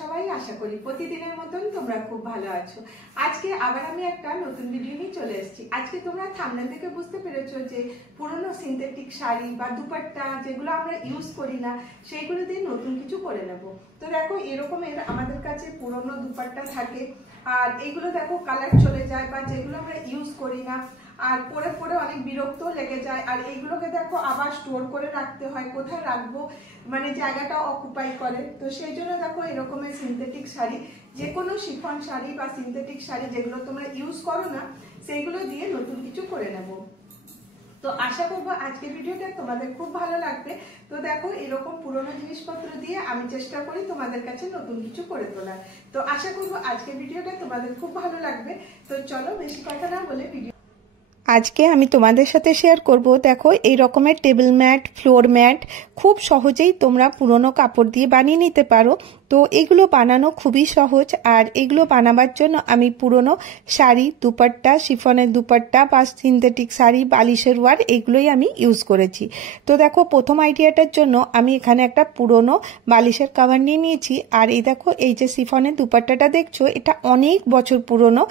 সবাই? আশা করি প্রতিদিনের মতন তোমরা খুব ভালো আছো। আজকে আবার আমি একটা নতুন ভিডিও নিয়ে চলে এসেছি। আজকে তোমরা থাম্বনেল থেকে বুঝতে পেরেছো যে পুরনো সিনথেটিক শাড়ি বা দুপাট্টা যেগুলো আমরা ইউজ করি না সেইগুলো দিয়ে নতুন কিছু করে নেব। তো দেখো এরকমের আমাদের কাছে পুরনো দুপাট্টা থাকে, আর এইগুলো দেখো কালার চলে যায় বা যেগুলো আমরা ইউজ করি না, আর পরে পরে অনেক বিরক্ত লেগে যায়। আর এইগুলোকে দেখো আবার স্টোর করে রাখতে হয়, কোথায় রাখবো মানে জায়গাটা অকুপাই করে। তো সেই জন্য দেখো এরকমের সিনথেটিক শাড়ি, যে কোনো শিফন শাড়ি বা সিনথেটিক শাড়ি যেগুলো তোমরা ইউজ করো না সেইগুলো দিয়ে নতুন কিছু করে নেব। তো আশা করবো আজকের ভিডিওটা তোমাদের খুব ভালো লাগবে। তো দেখো এরকম পুরোনো জিনিসপত্র দিয়ে আমি চেষ্টা করি তোমাদের কাছে নতুন কিছু করে তোলার। তো আশা করবো আজকের ভিডিওটা তোমাদের খুব ভালো লাগবে। তো চলো বেশি কথা না বলে ভিডিও আজকে আমি তোমাদের সাথে শেয়ার করব। দেখো এই রকমের টেবিল ম্যাট, ফ্লোর ম্যাট খুব সহজেই তোমরা পুরনো কাপড় দিয়ে বানিয়ে নিতে পারো। তো এগুলো বানানো খুবই সহজ, আর এগুলো বানাবার জন্য আমি পুরনো শাড়ি, দুপাট্টা, শিফনের দুপাট্টা বা সিনথেটিক শাড়ি, বালিশের ওয়ার এগুলোই আমি ইউজ করেছি। তো দেখো প্রথম আইডিয়াটার জন্য আমি এখানে একটা পুরনো বালিশের কভার নিয়ে নিয়েছি। আর এই দেখো এই যে শিফনের দুপাট্টাটা দেখছো, এটা অনেক বছর পুরনো,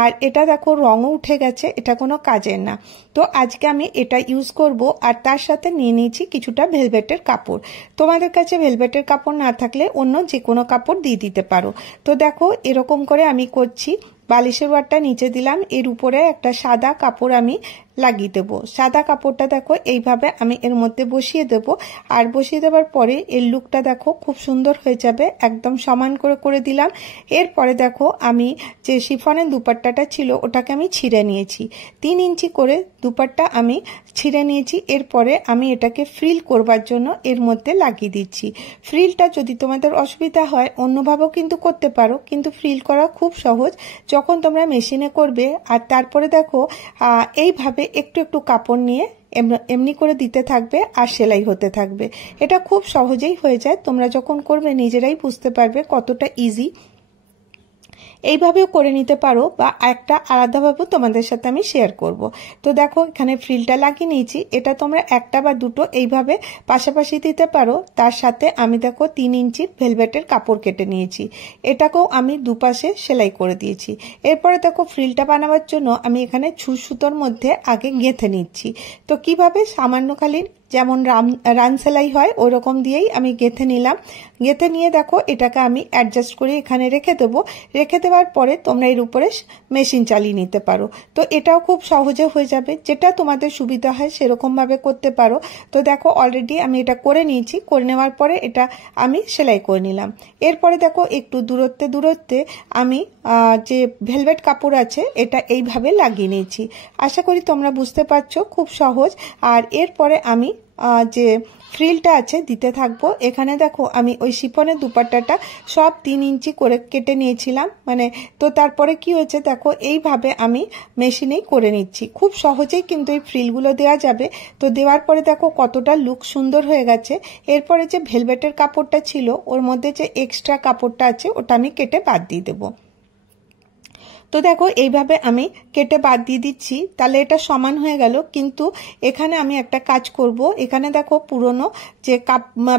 আর এটা দেখো রঙও উঠে গেছে, এটা কোনো কাজের না। তো আজকে আমি এটা ইউজ করব। আর তার সাথে নিয়ে নিয়েছি কিছুটা ভেলভেটের কাপড়। তোমাদের কাছে ভেলভেটের কাপড় না থাকলে অন্য যে কোনো কাপড় দিয়ে দিতে পারো। তো দেখো এরকম করে আমি করছি। বালিশের ওয়ারটা নিচে দিলাম, এর উপরে একটা সাদা কাপড় আমি লাগিয়ে দেবো। সাদা কাপড়টা দেখো এইভাবে আমি এর মধ্যে বসিয়ে দেব। আর বসিয়ে দেওয়ার পরে এর লুকটা দেখো খুব সুন্দর হয়ে যাবে। একদম সমান করে করে দিলাম। এরপরে দেখো আমি যে শিফনের দুপাট্টাটা ছিল ওটাকে আমি ছিঁড়ে নিয়েছি। 3 ইঞ্চি করে দুপাট্টা আমি ছিঁড়ে নিয়েছি। এরপরে আমি এটাকে ফ্রিল করবার জন্য এর মধ্যে লাগিয়ে দিচ্ছি। ফ্রিলটা যদি তোমাদের অসুবিধা হয় অন্যভাবেও কিন্তু করতে পারো, কিন্তু ফ্রিল করা খুব সহজ যখন তোমরা মেশিনে করবে। আর তারপরে দেখো এইভাবে একটু একটু কাপড় নিয়ে এমনি করে দিতে থাকবে আর সেলাই হতে থাকবে। এটা খুব সহজেই হয়ে যায়। তোমরা যখন করবে নিজেরাই বুঝতে পারবে কতটা ইজি। এইভাবেও করে নিতে পারো বা একটা আলাদাভাবেও তোমাদের সাথে আমি শেয়ার করব। তো দেখো এখানে ফ্রিলটা লাগিয়ে নিয়েছি। এটা তোমরা একটা বা দুটো এইভাবে পাশাপাশি দিতে পারো। তার সাথে আমি দেখো 3 ইঞ্চির ভেলভেটের কাপড় কেটে নিয়েছি, এটাকেও আমি দুপাশে সেলাই করে দিয়েছি। এরপরে দেখো ফ্রিলটা বানাবার জন্য আমি এখানে ছুঁচ সুতোর মধ্যে আগে গেঁথে নিচ্ছি। তো কিভাবে সামান্য খালি যেমন রান সেলাই হয় ওই রকম দিয়েই আমি গেঁথে নিলাম। গেঁথে নিয়ে দেখো এটাকে আমি অ্যাডজাস্ট করে এখানে রেখে দেবো। রেখে দেওয়ার পরে তোমরা এর উপরে মেশিন চালিয়ে নিতে পারো। তো এটাও খুব সহজে হয়ে যাবে, যেটা তোমাদের সুবিধা হয় সেরকম ভাবে করতে পারো। তো দেখো অলরেডি আমি এটা করে নিয়েছি। করে নেওয়ার পরে এটা আমি সেলাই করে নিলাম। এরপরে দেখো একটু দূরত্বে দূরত্বে আমি যে ভেলভেট কাপড় আছে এটা এইভাবে লাগিয়ে নিয়েছি। আশা করি তোমরা বুঝতে পারছো, খুব সহজ। আর এরপরে আমি যে ফ্রিলটা আছে দিতে থাকবো। এখানে দেখো আমি ওই শিফনের দুপাট্টাটা সব 3 ইঞ্চি করে কেটে নিয়েছিলাম, তো তারপরে কি হয়েছে দেখো এইভাবে আমি মেশিনেই করে নিচ্ছি। খুব সহজেই কিন্তু এই ফ্রিলগুলো দেওয়া যাবে। তো দেওয়ার পরে দেখো কতটা লুক সুন্দর হয়ে গেছে। এরপরে যে ভেলভেটের কাপড়টা ছিল ওর মধ্যে যে এক্সট্রা কাপড়টা আছে ওটা আমি কেটে বাদ দিয়ে দেবো। তো দেখো এইভাবে আমি কেটে বাদ দিয়ে দিচ্ছি, তাহলে এটা সমান হয়ে গেল। কিন্তু এখানে আমি একটা কাজ করব। এখানে দেখো পুরনো যে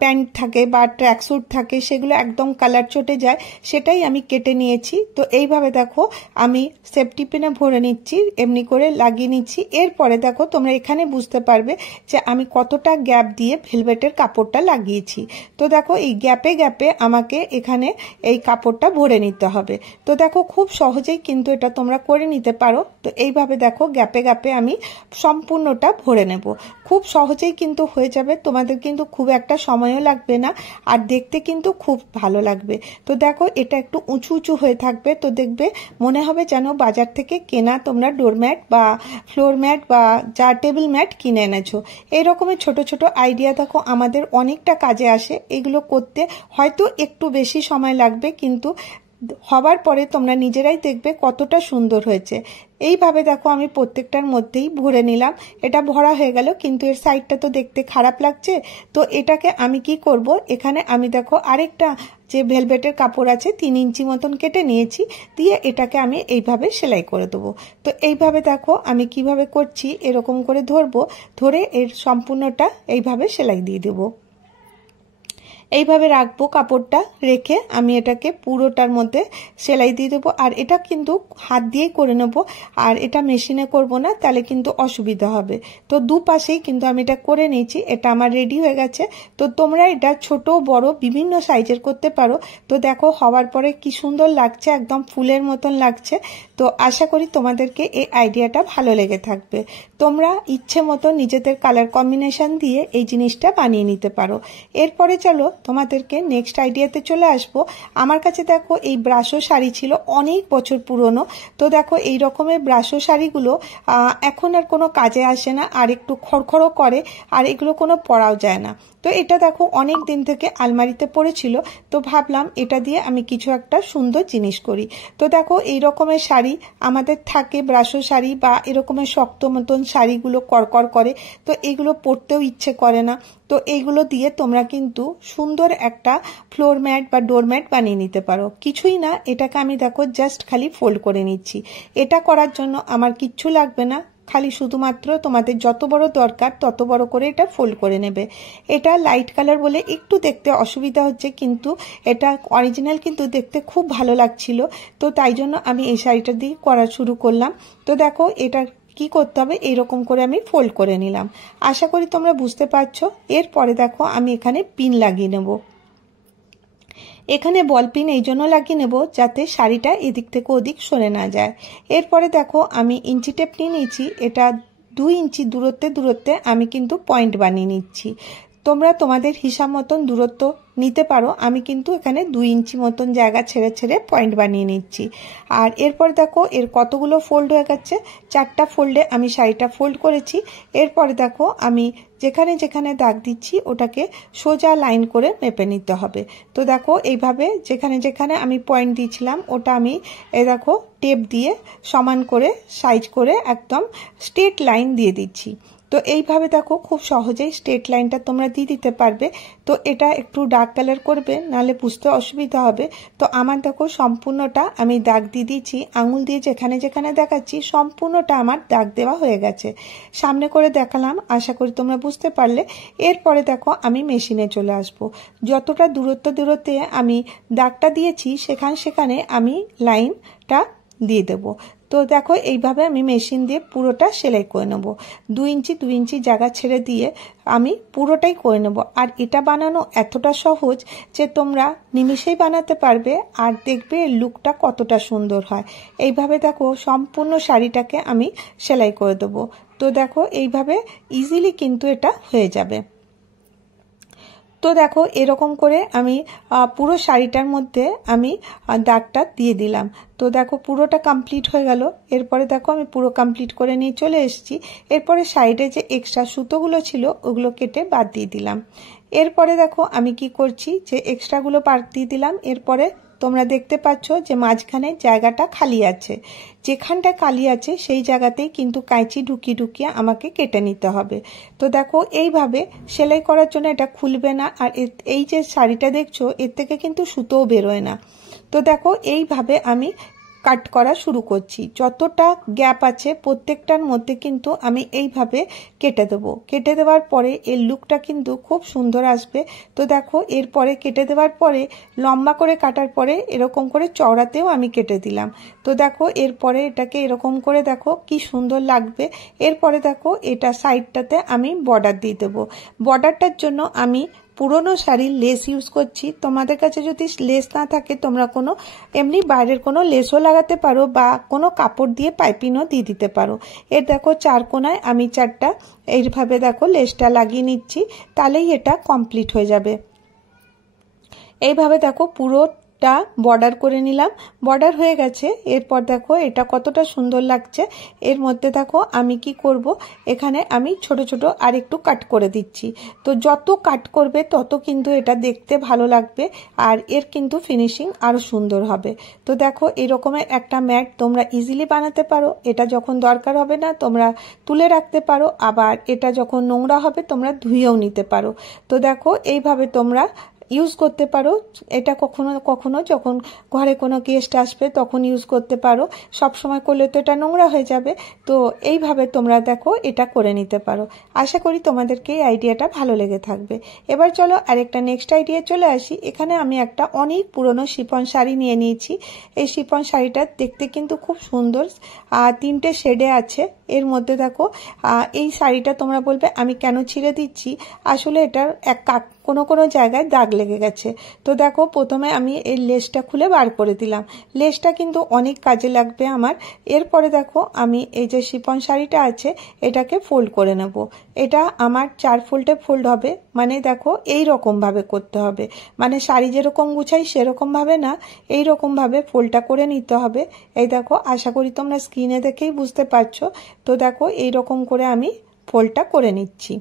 প্যান্ট থাকে বা ট্র্যাকস্যুট থাকে সেগুলো একদম কালার চটে যায়, সেটাই আমি কেটে নিয়েছি। তো এইভাবে দেখো আমি সেফটি পিনে ভরে নিচ্ছি, এমনি করে লাগিয়ে নিচ্ছি। এরপরে দেখো তোমরা এখানে বুঝতে পারবে যে আমি কতটা গ্যাপ দিয়ে ভেলভেটের কাপড়টা লাগিয়েছি। তো দেখো এই গ্যাপে গ্যাপে আমাকে এখানে এই কাপড়টা ভরে নিতে হবে। তো দেখো খুব সহজেই কিন্তু এটা তোমরা করে নিতে পারো। তো এইভাবে দেখো গ্যাপে গ্যাপে আমি সম্পূর্ণটা ভরে নেব। খুব সহজেই কিন্তু হয়ে যাবে, তোমাদের কিন্তু খুব একটা সময়ও লাগবে না, আর দেখতে কিন্তু খুব ভালো লাগবে। তো দেখো এটা একটু উঁচু উঁচু হয়ে থাকবে, তো দেখবে মনে হবে যেন বাজার থেকে কেনা তোমরা ডোরম্যাট বা ফ্লোর ম্যাট বা যা টেবিল ম্যাট কিনে এনেছো। এইরকমের ছোট ছোট আইডিয়া দেখো আমাদের অনেকটা কাজে আসে। এগুলো করতে হয়তো একটু বেশি সময় লাগবে, কিন্তু হবার পরে তোমরা নিজেরাই দেখবে কতটা সুন্দর হয়েছে। এইভাবে দেখো আমি প্রত্যেকটার মধ্যেই ভরে নিলাম। এটা ভরা হয়ে গেল, কিন্তু এর সাইডটা তো দেখতে খারাপ লাগছে। তো এটাকে আমি কি করব, এখানে আমি দেখো আরেকটা যে ভেলভেটের কাপড় আছে 3 ইঞ্চি মতন কেটে নিয়েছি, দিয়ে এটাকে আমি এইভাবে সেলাই করে দেবো। তো এইভাবে দেখো আমি কিভাবে করছি, এরকম করে ধরবো, ধরে এর সম্পূর্ণটা এইভাবে সেলাই দিয়ে দেবো। এইভাবে রাখবো কাপড়টা, রেখে আমি এটাকে পুরোটার মধ্যে সেলাই দিয়ে দেবো। আর এটা কিন্তু হাত দিয়েই করে নেব, আর এটা মেশিনে করব না, তাহলে কিন্তু অসুবিধা হবে। তো দুপাশেই কিন্তু আমি এটা করে নিয়েছি, এটা আমার রেডি হয়ে গেছে। তো তোমরা এটা ছোট বড় বিভিন্ন সাইজের করতে পারো। তো দেখো হওয়ার পরে কি সুন্দর লাগছে, একদম ফুলের মতন লাগছে। তো আশা করি তোমাদেরকে এই আইডিয়াটা ভালো লেগে থাকবে। তোমরা ইচ্ছে মতো নিজেদের কালার কম্বিনেশন দিয়ে এই জিনিসটা বানিয়ে নিতে পারো। এরপরে চলো তোমাদেরকে নেক্সট আইডিয়াতে চলে আসবো। আমার কাছে দেখো এই ব্রাশো শাড়ি ছিল, অনেক বছর পুরনো। তো দেখো এই রকমের ব্রাশো শাড়িগুলো এখন আর কোনো কাজে আসে না, আর একটু খড়খড়ো করে, আর এগুলো কোনো পরাও যায় না। তো এটা দেখো অনেক দিন থেকে আলমারিতে পড়েছিল, তো ভাবলাম এটা দিয়ে আমি কিছু একটা সুন্দর জিনিস করি। তো দেখো এই রকমের শাড়ি আমাদের থাকে, ব্রাশো শাড়ি বা এরকমের শক্ত মতন শাড়িগুলো করকর করে, তো এগুলো পরতেও ইচ্ছে করে না। তো এইগুলো দিয়ে তোমরা কিন্তু সুন্দর একটা ফ্লোর ম্যাট বা ডোর ম্যাট বানিয়ে নিতে পারো। কিছুই না, এটাকে আমি দেখো জাস্ট খালি ফোল্ড করে নিচ্ছি। এটা করার জন্য আমার কিচ্ছু লাগবে না, খালি শুধুমাত্র তোমাদের যত বড় দরকার তত বড় করে এটা ফোল্ড করে নেবে। এটা লাইট কালার বলে একটু দেখতে অসুবিধা হচ্ছে, কিন্তু এটা অরিজিনাল কিন্তু দেখতে খুব ভালো লাগছিল। তো তাই জন্য আমি এই শাড়িটা দিয়ে করা শুরু করলাম। তো দেখো এটা কি করতে হবে, এইরকম করে আমি ফোল্ড করে নিলাম। আশা করি তোমরা বুঝতে পারছো। এরপরে দেখো আমি এখানে পিন লাগিয়ে নেব। এখানে বল পিন এই জন্য লাগিয়ে নেব যাতে শাড়িটা এদিক থেকে ওদিক সরে না যায়। এরপরে দেখো আমি ইঞ্চি টেপ নিয়ে নিয়েছি, এটা 2 ইঞ্চি দূরত্বে আমি কিন্তু পয়েন্ট বানিয়ে নিচ্ছি। তোমরা তোমাদের হিসাব মতন দূরত্ব নিতে পারো, আমি কিন্তু এখানে 2 ইঞ্চি মতন জায়গা ছেড়ে ছেড়ে পয়েন্ট বানিয়ে নিচ্ছি। আর এরপর দেখো এর কতগুলো ফোল্ড হয়ে গেছে, 4টা ফোল্ডে আমি শাড়িটা ফোল্ড করেছি। এরপরে দেখো আমি যেখানে যেখানে দাগ দিচ্ছি ওটাকে সোজা লাইন করে মেপে নিতে হবে। তো দেখো এইভাবে যেখানে যেখানে আমি পয়েন্ট দিয়েছিলাম ওটা আমি দেখো টেপ দিয়ে সমান করে সাইজ করে একদম স্ট্রেট লাইন দিয়ে দিচ্ছি। তো এইভাবে দেখো খুব সহজেই স্ট্রেট লাইনটা তোমরা দিয়ে দিতে পারবে। তো এটা একটু ডার্ক কালার করবে, নাহলে বুঝতে অসুবিধা হবে। তো আমার দেখো সম্পূর্ণটা আমি দাগ দিয়ে দিচ্ছি, আঙুল দিয়ে যেখানে যেখানে দেখাচ্ছি সম্পূর্ণটা আমার দাগ দেওয়া হয়ে গেছে। সামনে করে দেখালাম, আশা করি তোমরা বুঝতে পারলে। এরপরে দেখো আমি মেশিনে চলে আসব। যতটা দূরত্বে আমি দাগটা দিয়েছি সেখানে আমি লাইনটা দিয়ে দেবো। তো দেখো এইভাবে আমি মেশিন দিয়ে পুরোটা সেলাই করে নেব। 2 ইঞ্চি জায়গা ছেড়ে দিয়ে আমি পুরোটাই করে নেব। আর এটা বানানো এতটা সহজ যে তোমরা নিমিষেই বানাতে পারবে, আর দেখবে লুকটা কতটা সুন্দর হয়। এইভাবে দেখো সম্পূর্ণ শাড়িটাকে আমি সেলাই করে দেবো। তো দেখো এইভাবে ইজিলি কিন্তু এটা হয়ে যাবে। তো দেখো এরকম করে আমি পুরো শাড়িটার মধ্যে আমি দাগটা দিয়ে দিলাম। তো দেখো পুরোটা কমপ্লিট হয়ে গেল। এরপরে দেখো আমি পুরো কমপ্লিট করে নিয়ে চলে এসেছি। এরপরে সাইডে যে এক্সট্রা সুতোগুলো ছিল ওগুলো কেটে বাদ দিয়ে দিলাম। এরপরে দেখো আমি কি করছি, যে এক্সট্রাগুলো বাদ দিয়ে দিলাম। এরপরে তোমরা দেখতে পাচ্ছ যে মাঝখানে জায়গাটা খালি আছে, যেখানটা খালি আছে সেই জায়গাতেই কিন্তু কাঁচি ঢুকিয়ে আমাকে কেটে নিতে হবে। তো দেখো এইভাবে সেলাই করার জন্য এটা খুলবে না, আর এই যে শাড়িটা দেখছো এর থেকে কিন্তু সুতোও বেরোয় না। তো দেখো এইভাবে আমি কাট করা শুরু করছি। যতটা গ্যাপ আছে প্রত্যেকটার মধ্যে কিন্তু আমি এইভাবে কেটে দেবো। কেটে দেওয়ার পরে এর লুকটা কিন্তু খুব সুন্দর আসবে। তো দেখো এরপরে কেটে দেওয়ার পরে লম্বা করে কাটার পরে এরকম করে চওড়াতেও আমি কেটে দিলাম। তো দেখো এরপরে এটাকে এরকম করে দেখো কি সুন্দর লাগবে। এরপরে দেখো এটা সাইডটাতে আমি বর্ডার দিয়ে দেবো। বর্ডারটার জন্য আমি পুরনো শাড়ির লেস ইউজ করছি। তোমাদের কাছে যদি লেস না থাকে তোমরা কোনো এমনি বাইরের কোনো লেসও লাগাতে পারো, বা কোনো কাপড় দিয়ে পাইপিংও দিয়ে দিতে পারো। এর দেখো 4 কোণায় আমি 4টা এইভাবে দেখো লেসটা লাগিয়ে নিচ্ছি, তাহলেই এটা কমপ্লিট হয়ে যাবে। এইভাবে দেখো পুরোটা বর্ডার করে নিলাম। বর্ডার হয়ে গেছে। এরপর দেখো এটা কতটা সুন্দর লাগছে। এর মধ্যে দেখো আমি কি করব, এখানে আমি ছোট ছোট আর একটু কাট করে দিচ্ছি। তো যত কাট করবে তত কিন্তু এটা দেখতে ভালো লাগবে, আর এর কিন্তু ফিনিশিং আরো সুন্দর হবে। তো দেখো এরকমের একটা ম্যাট তোমরা ইজিলি বানাতে পারো। এটা যখন দরকার হবে না তোমরা তুলে রাখতে পারো, আবার এটা যখন নোংরা হবে তোমরা ধুয়েও নিতে পারো। তো দেখো এইভাবে তোমরা ইউজ করতে পারো। এটা কখনো কখনো যখন ঘরে কোনো গেস্ট আসবে তখন ইউজ করতে পারো, সব সময় করলে তো এটা নোংরা হয়ে যাবে। তো এইভাবে তোমরা দেখো এটা করে নিতে পারো। আশা করি তোমাদেরকে এই আইডিয়াটা ভালো লেগে থাকবে। এবার চলো আরেকটা নেক্সট আইডিয়া চলে আসি। এখানে আমি একটা অনেক পুরনো শিফন শাড়ি নিয়ে নিয়েছি। এই শিফন শাড়িটা দেখতে কিন্তু খুব সুন্দর, 3টে শেডে আছে। এর মধ্যে দেখো এই শাড়িটা তোমরা বলবে আমি কেন ছিঁড়ে দিচ্ছি, আসলে এটার কোনো কোনো জায়গায় দাগ লেগে গেছে। তো দেখো প্রথমে আমি এই লেসটা খুলে বার করে দিলাম। লেসটা কিন্তু অনেক কাজে লাগবে আমার। এরপরে দেখো আমি এই যে শিফন শাড়িটা আছে এটাকে ফোল্ড করে নেব। এটা আমার 4 ফোল্ডে ফোল্ড হবে, মানে দেখো এই রকম ভাবে করতে হবে, মানে শাড়ি যেরকম গুছাই সেরকম ভাবে না, এই রকম ভাবে ফোল্ডটা করে নিতে হবে। এই দেখো, আশা করি তোমরা স্ক্রিনে দেখেই বুঝতে পারছো। তো দেখো এই রকম করে আমি ফোল্ডটা করে নিচ্ছি।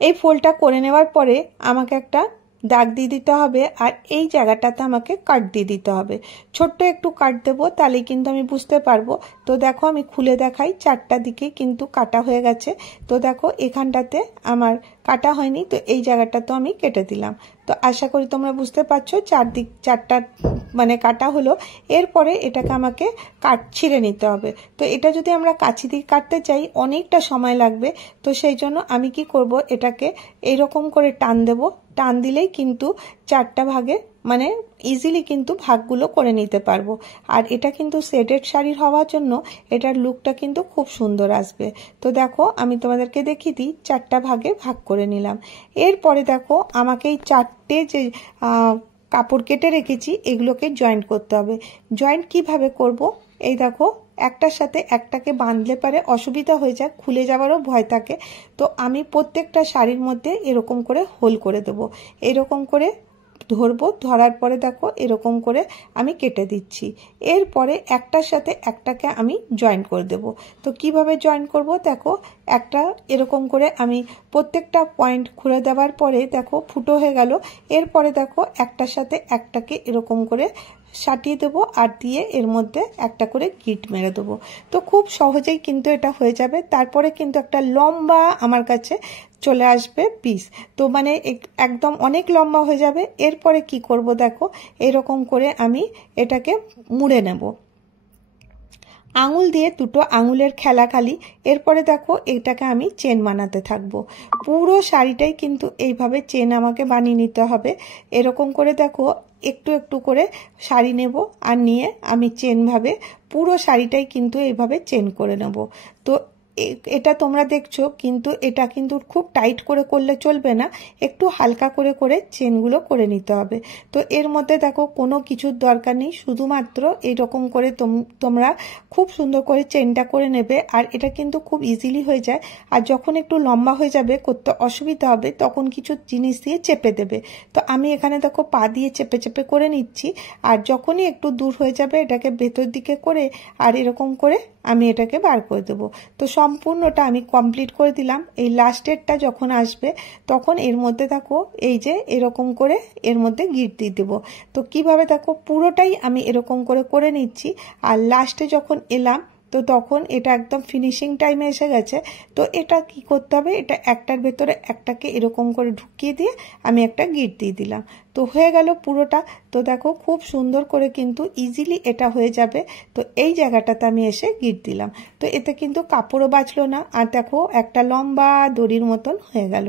এই ফোল্ডটা করে নেওয়ার পরে আমাকে একটা দাগ দিয়ে দিতে হবে, আর এই জায়গাটাতে আমাকে কাট দিয়ে দিতে হবে। ছোট্ট একটু কাট দেবো, তাহলেই কিন্তু আমি বুঝতে পারবো। তো দেখো আমি খুলে দেখাই, 4টা দিকে কিন্তু কাটা হয়ে গেছে। তো দেখো এখানটাতে আমার কাটা হয়নি, তো এই জায়গাটা তো আমি কেটে দিলাম। তো আশা করি তোমরা বুঝতে পারছো 4টা মানে কাটা হলো। এরপরে এটাকে আমাকে ছিঁড়ে নিতে হবে। তো এটা যদি আমরা কাঁচি দিয়ে কাটতে চাই অনেকটা সময় লাগবে। তো সেই জন্য আমি কি করব, এটাকে এইরকম করে টান দেব। টান দিলেই কিন্তু 4টা ভাগে মানে ইজিলি কিন্তু ভাগগুলো করে নিতে পারবো। আর এটা কিন্তু সেটেড শাড়ির হওয়ার জন্য এটার লুকটা কিন্তু খুব সুন্দর আসবে। তো দেখো আমি তোমাদেরকে দেখিয়ে দিই, 4টা ভাগে ভাগ করে নিলাম। এরপরে দেখো আমাকে এই 4টে যে কাপড় কেটে রেখেছি এগুলোকে জয়েন্ট করতে হবে। জয়েন্ট কিভাবে করব, এই দেখো একটার সাথে একটাকে বাঁধলে পারে অসুবিধা হয়ে যায়, খুলে যাওয়ারও ভয় থাকে। তো আমি প্রত্যেকটা শাড়ির মধ্যে এরকম করে হোল করে দেব। এরকম করে ধরবো, ধরার পরে দেখো এরকম করে আমি কেটে দিচ্ছি। এরপরে একটার সাথে একটাকে আমি জয়েন্ট করে দেব। তো কিভাবে জয়েন্ট করব, দেখো একটা এরকম করে আমি প্রত্যেকটা পয়েন্ট খুলে দেওয়ার পরে দেখো ফুটো হয়ে গেল। এরপরে দেখো একটার সাথে একটাকে এরকম করে সাটিয়ে দেবো, আর দিয়ে এর মধ্যে একটা করে গিট মেরে দেবো। তো খুব সহজেই কিন্তু এটা হয়ে যাবে। তারপরে কিন্তু একটা লম্বা আমার কাছে চলে আসবে পিস, তো মানে একদম অনেক লম্বা হয়ে যাবে। এরপরে কি করব, দেখো এরকম করে আমি এটাকে মুড়ে নেব আঙুল দিয়ে, 2টো আঙুলের খেলা খালি। এরপরে দেখো এটাকে আমি চেন বানাতে থাকবো। পুরো শাড়িটাই কিন্তু এইভাবে চেন আমাকে বানিয়ে নিতে হবে। এরকম করে দেখো একটু একটু করে শাড়ি নেব, আর নিয়ে আমি চেন ভাবে পুরো শাড়িটাই কিন্তু এইভাবে চেন করে নেব। তো এটা তোমরা দেখছো, কিন্তু এটা কিন্তু খুব টাইট করে করলে চলবে না, একটু হালকা করে করে চেনগুলো করে নিতে হবে। তো এর মধ্যে দেখো কোনো কিছুর দরকার নেই, শুধুমাত্র এইরকম করে তোমরা খুব সুন্দর করে চেনটা করে নেবে। আর এটা কিন্তু খুব ইজিলি হয়ে যায়। আর যখন একটু লম্বা হয়ে যাবে, করতে অসুবিধা হবে, তখন কিছু জিনিস দিয়ে চেপে দেবে। তো আমি এখানে দেখো পা দিয়ে চেপে চেপে করে নিচ্ছি। আর যখনই একটু দূর হয়ে যাবে এটাকে ভেতর দিকে করে আর এরকম করে আমি এটাকে বার করে দেবো। তো সম্পূর্ণটা আমি কমপ্লিট করে দিলাম। এই লাস্টেরটা যখন আসবে তখন এর মধ্যে দেখো এই যে এরকম করে এর মধ্যে গিট দিয়ে দেবো। তো কিভাবে দেখো পুরোটাই আমি এরকম করে করে নিচ্ছি। আর লাস্টে যখন এলাম তো তখন এটা একদম ফিনিশিং টাইমে এসে গেছে। তো এটা কি করতে হবে, এটা একটার ভেতরে একটাকে এরকম করে ঢুকিয়ে দিয়ে আমি একটা গিট দিয়ে দিলাম। তো হয়ে গেল পুরোটা। তো দেখো খুব সুন্দর করে কিন্তু ইজিলি এটা হয়ে যাবে। তো এই জায়গাটাতে আমি এসে গিট দিলাম। তো এতে কিন্তু কাপড়ও বাঁচলো না, আর দেখো একটা লম্বা দড়ির মতন হয়ে গেল।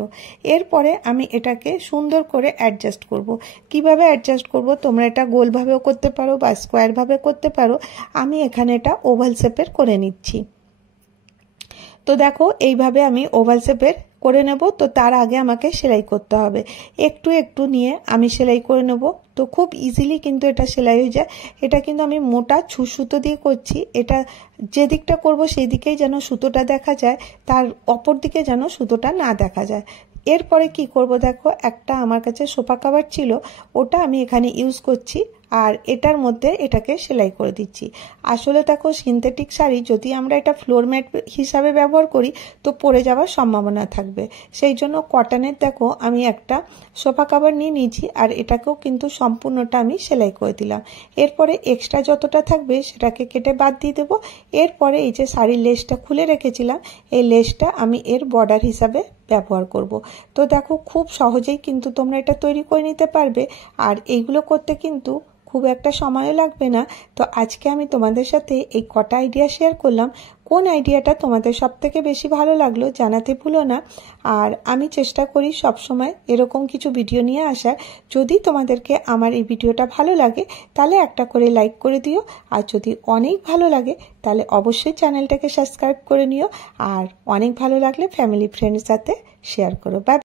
এরপরে আমি এটাকে সুন্দর করে অ্যাডজাস্ট করব। কিভাবে অ্যাডজাস্ট করব, তোমরা এটা গোলভাবেও করতে পারো বা স্কোয়ারভাবে করতে পারো। আমি এখানে এটা ওভাল শেপের করে নিচ্ছি। তো দেখো এইভাবে আমি ওভাল শেপের করে নেব। তো তার আগে আমাকে সেলাই করতে হবে, একটু একটু নিয়ে আমি সেলাই করে নেব। তো খুব ইজিলি কিন্তু এটা সেলাই হয়ে যায়। এটা কিন্তু আমি মোটা সুতো দিয়ে করছি। এটা যে দিকটা করব সেই দিকেই যেন সুতোটা দেখা যায়, তার অপর দিকে যেন সুতোটা না দেখা যায়। এরপরে কি করব, দেখো একটা আমার কাছে সোফা কভার ছিল, ওটা আমি এখানে ইউজ করছি। আর এটার মধ্যে এটাকে সেলাই করে দিচ্ছি। আসলে দেখো সিনথেটিক শাড়ি যদি আমরা এটা ফ্লোর ম্যাট হিসাবে ব্যবহার করি তো পড়ে যাওয়ার সম্ভাবনা থাকবে। সেই জন্য কটনের দেখো আমি একটা সোফা কভার নিয়ে নিয়েছি, আর এটাকেও কিন্তু সম্পূর্ণটা আমি সেলাই করে দিলাম। এরপরে এক্সট্রা যতটা থাকবে সেটাকে কেটে বাদ দিয়ে দেবো। এরপরে এই যে শাড়ির লেসটা খুলে রেখেছিলাম, এই লেসটা আমি এর বর্ডার হিসাবে ব্যবহার করব। তো দেখো খুব সহজেই কিন্তু তোমরা এটা তৈরি করে নিতে পারবে, আর এইগুলো করতে কিন্তু খুব একটা সময়ও লাগবে না। তো আজকে আমি তোমাদের সাথে এই কটা আইডিয়া শেয়ার করলাম। কোন আইডিয়াটা তোমাদের সব থেকে বেশি ভালো লাগলো জানাতে ভুলো না। আর আমি চেষ্টা করি সবসময় এরকম কিছু ভিডিও নিয়ে আসার। যদি তোমাদেরকে আমার এই ভিডিওটা ভালো লাগে তাহলে একটা করে লাইক করে দিও, আর যদি অনেক ভালো লাগে তাহলে অবশ্যই চ্যানেলটাকে সাবস্ক্রাইব করে নিও, আর অনেক ভালো লাগলে ফ্যামিলি ফ্রেন্ডের সাথে শেয়ার করো। বাই।